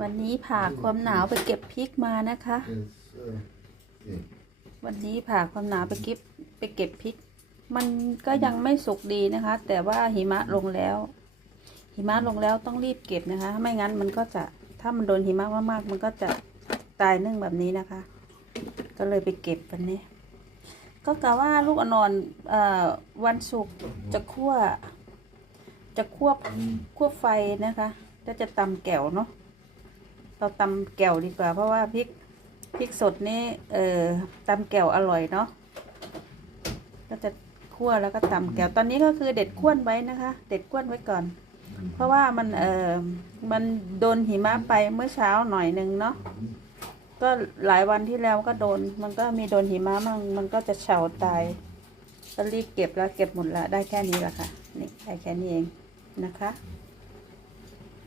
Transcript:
วันนี้ผ่าความหนาวไปเก็บพริกมานะคะ is uh, yeah. วันนี้ผ่าความหนาวไปเก็บไปเก็บพริก มันก็ยังไม่สุกดีนะคะ แต่ว่าหิมะลงแล้ว หิมะลงแล้วต้องรีบเก็บนะคะ ไม่งั้นมันก็จะถ้ามันโดนหิมะมากๆมันก็จะตายนึ่งแบบนี้นะคะ ก็เลยไปเก็บวันนี้ ก็กะว่าลูกอนอนเอ่อวันศุกร์จะคั่ว จะควบควบไฟนะคะ แล้วจะตำแก้วเนาะเราตำแก้วดีกว่า เพราะว่าพริกพริกสดนี่เอ่อตำแก้วอร่อยเนาะก็จะคั่วแล้วก็ตำแก้วตอนนี้ก็คือเด็ดข้วนไว้นะคะ เด็ดข้วนไว้ก่อน เพราะว่ามันเอ่อมันโดนหิมะไปเมื่อเช้าหน่อยหนึ่งเนาะก็หลายวันที่แล้วก็โดน มันก็มีโดนหิมะมั่งมันก็จะเฉาตายก็รีบเก็บแล้วเก็บหมดละได้แค่นี้ละค่ะนี่ได้แค่นี้เองนะคะ